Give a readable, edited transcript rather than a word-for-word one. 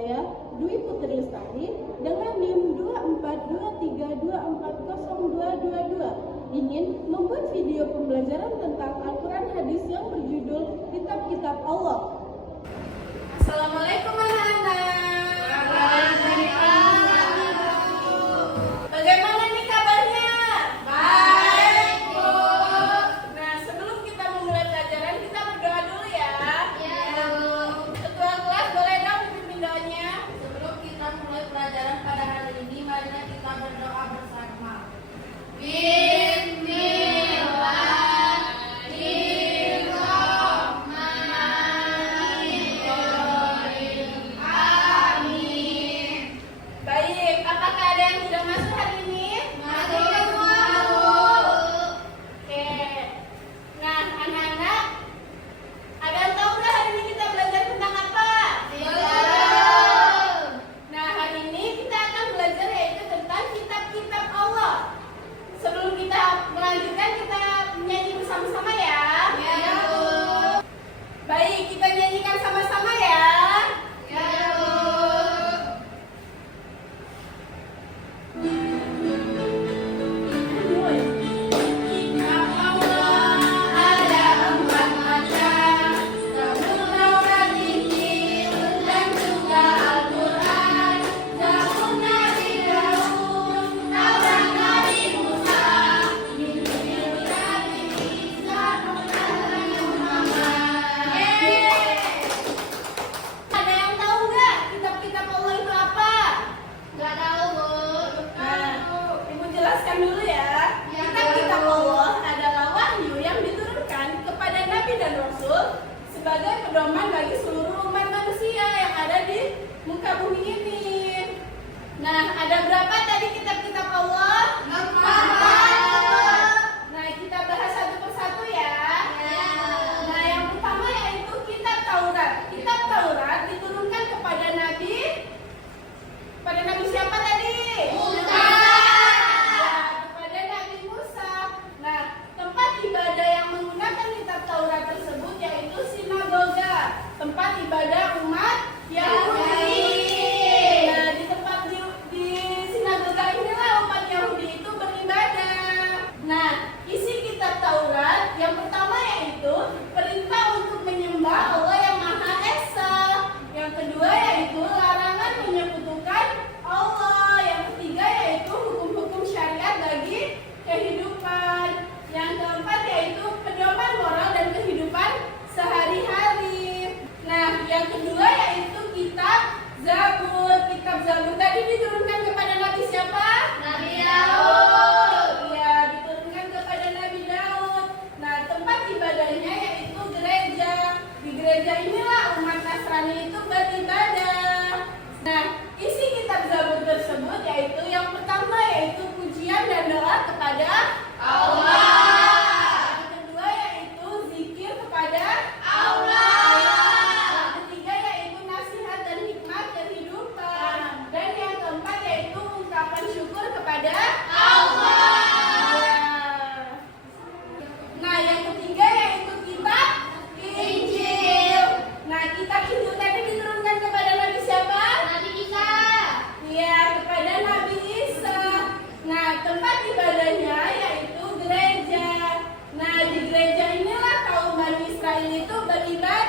saya, Dwi Putri Lestari, dengan NIM 2423240222 ingin membuat video pembelajaran tentang Al-Quran Hadis yang berjudul Kitab-Kitab Allah. Assalamualaikum anak-anak. Waalaikumsalam. Bagaimana nih kabarnya? Baik, Bu. Nah, sebelum kita memulai pelajaran, kita berdoa dulu ya. Ya, Bu. Ketua kelas boleh dong pimpin doanya. Sebelum kita mulai pelajaran pada hari ini, marilah kita berdoa bersama. Baik, apakah ada yang sudah masuk hari ini? Masuk semua, Bu. Oke. Nah, anak-anak, ada yang tahu nggak hari ini kita belajar tentang apa? Nah, hari ini kita akan belajar yaitu tentang kitab-kitab Allah. Sebelum kita melanjutkan, kita menyanyi bersama-sama ya. Ya, Bu. Baik, kita nyanyikan sama-sama ya. Ya, Bu. Kitab Allah ada 4 macam, Zabur, Taurat, Injil, dan juga Al-Quran. Zabur Nabi Daud, Taurat Nabi Musa, Injil Nabi Isa, Nabi Muhammad. Ada yang tahu nggak kitab-kitab Allah itu apa? Nggak tahu, Bu. Nah, Ibu jelaskan dulu ya. Ya, Kitab-kitab Bu. Allah adalah wahyu yang diturunkan kepada Nabi dan Rasul sebagai pedoman bagi seluruh umat manusia yang ada di muka bumi ini. Nah, ada berapa tadi kitab-kitab Allah? 4. Nah, kita bahas satu persatu ya. Ya. Nah, yang pertama yaitu kitab Taurat. Kitab Taurat diturunkan kepada Nabi siapa tadi? Musa. Ya, kepada Nabi Musa. Nah, tempat ibadah yang menggunakan kitab Taurat tersebut yaitu sinagoga, tempat ibadah umat Yahudi. Nah, di tempat di sinagoga inilah umat Yahudi itu beribadah. Nah, isi kitab Taurat yang pertama yaitu perintah untuk menyembah Allah yang Maha Esa. Yang kedua yaitu larangan menyekutukan Allah. Yang ketiga yaitu hukum-hukum syariat bagi kehidupan. Yang keempat yaitu pedoman moral dan kehidupan sehari-hari. Nah, yang kedua yaitu kitab Zabur. Kitab Zabur tadi diturunkan kepada Nabi siapa? Nabi Daud. Ya, diturunkan kepada Nabi Daud. Nah, tempat ibadahnya yaitu gereja. Di gereja inilah umat Nasrani itu beribadah. Nah, isi kitab Zabur tersebut yaitu yang pertama yaitu pujian dan doa kepada Allah. Yang kedua yaitu zikir kepada Allah. Yang ketiga yaitu nasihat dan hikmat kehidupan. Dan yang keempat yaitu ungkapan syukur kepada Allah. Ya. Nah, yang ketiga yaitu kitab Injil. Nah, kitab Injil tadi diturunkan kepada Nabi siapa? Nabi Isa. Iya, kepada Nabi Isa. Nah, tempat ibadahnya yaitu gereja. Nah, di gereja inilah kaum Bani Israel itu beribadah.